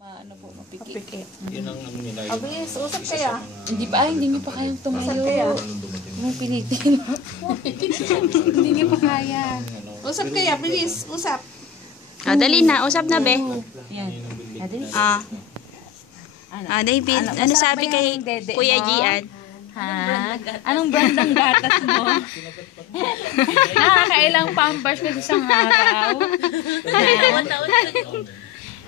Ano po, mapikit. Yun ang ano nila. Abis, usap kaya. Hindi pa, hindi niyo pa kayang tumayo. Usap kaya. May pilitin. Hindi niyo pa kaya. Usap kaya, bilis. Usap. Ah, dali na. Usap na, be. Yan. Dali. Ah. David, ano masarap sabi ba kay yung dede Kuya mo? Gian? Ha? Anong brand ng gatas mo? Nakakailang pampers ka sa isang araw?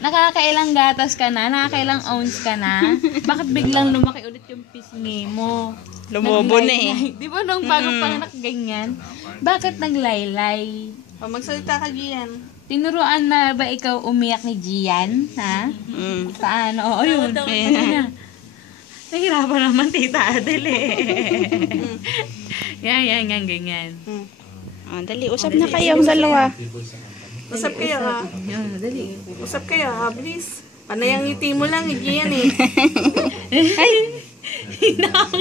Nakakailang gatas ka na? Nakakailang ounce ka na? Bakit biglang lumaki ulit yung pisngi mo? Lumobo na eh. Di ba nung bago panganak ganyan? Bakit naglaylay? O, magsalita ka, Gian. Tinuruan na ba ikaw umiyak ni Gian? Ha? Paano? Oo, yun. Ayun na. Nahirapan naman, Tita Adele Yan, ganyan. Ah, dali, usap na kayong dalawa. Usap kaya ha. Yan, dali. Usap kaya ha, bilis. Panay ang ngiti mo lang, Gian eh.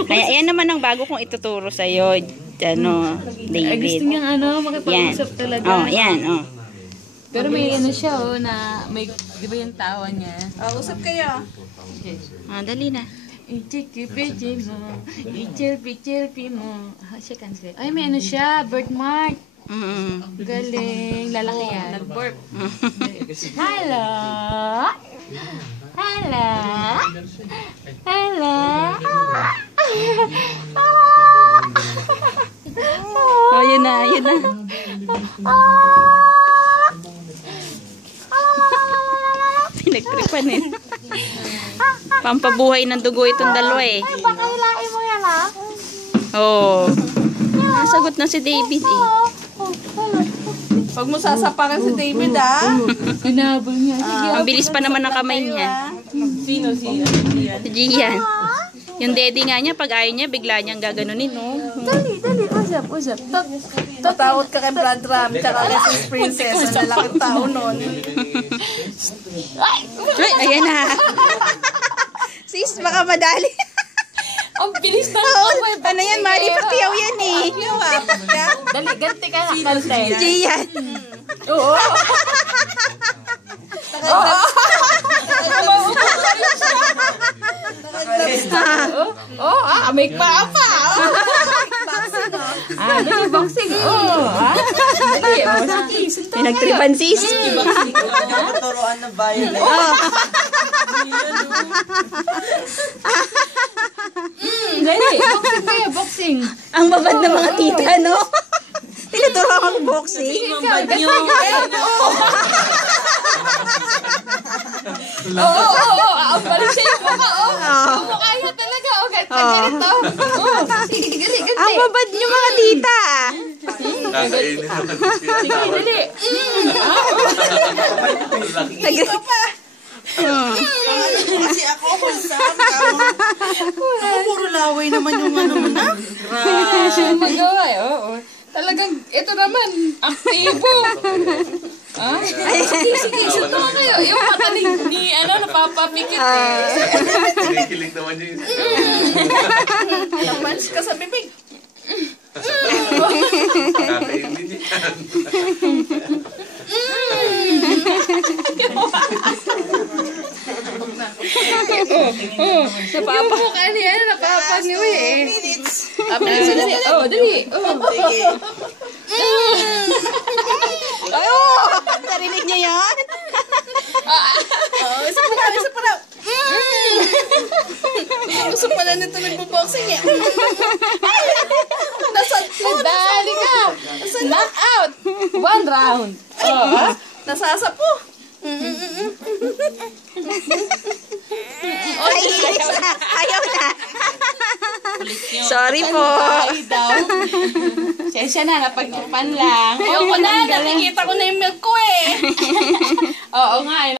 Kaya yan naman ang bago kong ituturo sa'yo, ano, Ay, gusto David. niyang makipag-usap talaga. Oh, yan, oh. Pero may ano siya, na may, di ba yung tawa niya? Usap kaya. Ah, dali na. Ichiki-pichi mo, ichirpi-chirpi mo. Siya cancel. Ay, may ano siya, birthmark. Galing, lalaki yan. Nag-burp. Hello? Hello? Hello? Oh, yun na, yun na. Pinagtripan eh. Pampabuhay ng dugo itong dalawa eh. Ay, baka hilain mo yan ha? Oo. Nasagot na si David eh. Huwag mo sasapakan si David ha. Hinabol niya. Sige, Ang bilis pa naman ng kamay niya. Sino? Si Gian. Yung daddy nga niya, pag ayaw niya, bigla niyang gaganunin, no? Dali. Usap. Tatawad ka kay Brad Ram, tsaka kay Sis Princess. Ang lalaking tao nun. Ay, ayan na. Sis, baka madali. Ang bilis na Ano yan, Mari Pacquiao yan eh. Dali, ganti ka na. Ganti. Gian. Oo. May pa. Dali, boxing. Dali, sige. Pinagtripan sis. Turuan na violent. Dali, boxing kaya, boxing. Ang babad ng mga tita, no? Tinuturuan ako boxing. Balik siya yung mukha, Yung mukha niya talaga, ganito. Sige, gali. Ang babad niyo mga tita. Kakainin naman siya. Sige, dali. Kasi ako, puro laway naman yung ano mo na. Siya magawa, oo. Talagang, ito naman, aktibo. Sige, sunto ka kayo. Yung mata ni napapapikit Kinikilig naman niya yung Namanch ka sa bibig. kakainin niya. Yung mukha niya, napapangiwi eh. Minutes. Dali. Sige. Narinig niyo yan? Isa pa na. Gusto pala nito nagbo-boxing eh. Dali ka. Knock out. 1 round. Nasasapo. Ay, ayaw na. Sorry po. Sensya na, napagtripan lang. Ayoko na, nakikita ko na yung milk ko eh. Oo nga.